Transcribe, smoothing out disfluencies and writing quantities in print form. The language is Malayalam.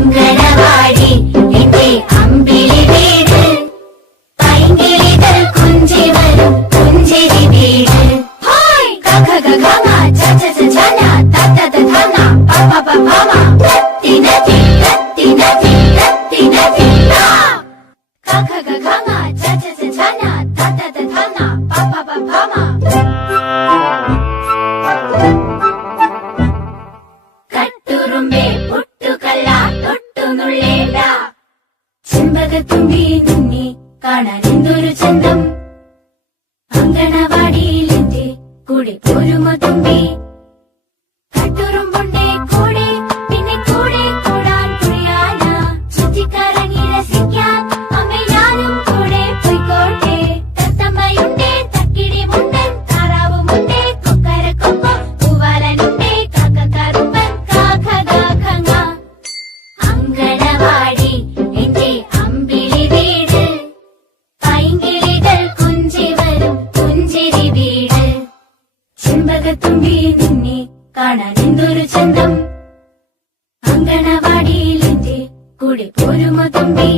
അങ്കണവാടി എന്റെ അമ്പിളി വീട്, പൈങ്കിളികൾ കുഞ്ചി വരും പുഞ്ചിരി വീട്. ക ഖ ഗ ഘ ങ ച ഛ ഛ ഛ ന ത ത ത ധ ന പ പ പ ഭ മ തി ന തി തി ന തി തി ന തി ത. ക ഖ ഗ ഘ ങ ച ഛ ഛ ഛ ന ത ത ത ധ ന പ പ പ ഭ മ. കട്ടുറുമ്പേ പുട്ടുകല്ല തൊട്ടുനുള്ളേണ്ട, ചെമ്പകത്തുമ്പി നിന്നെ കാണാൻ എന്തൊരു ചന്തം. അങ്കണവാടിയിൽ എന്റെ കൂടെ പോരുമോ തുമ്പി? കട്ടുറുമ്പുണ്ടേ കൂടെ, പിന്നെ കൂടെ കൂടാൻ തുഴയാന, ചുറ്റിക്കറങ്ങി രസിക്കാൻ അമ്മ ഞാനും കൂടെ പോയിക്കോട്ടെ. തത്തമ്മയുണ്ടേ തക്കിടിമുണ്ടൻ, താറാവുമുണ്ടേ കൊക്കരക്കൊപ്പം, പൂവാലനുണ്ടേ കാക്കക്കറുമ്പൻ കാക്ക കാക്കങ്ങ. അങ്കണവാടി എന്റെ അമ്പിളി വീട്, പൈങ്കിളികൾ കുഞ്ചി വരും പുഞ്ചിരി വീട്. ചെമ്പകത്തുമ്പി നിന്നെ കാണാൻ എന്തൊരു ചന്തം. അങ്കണവാടിയിൽ എന്റെ കൂടെ പോരുമോ തുമ്പി?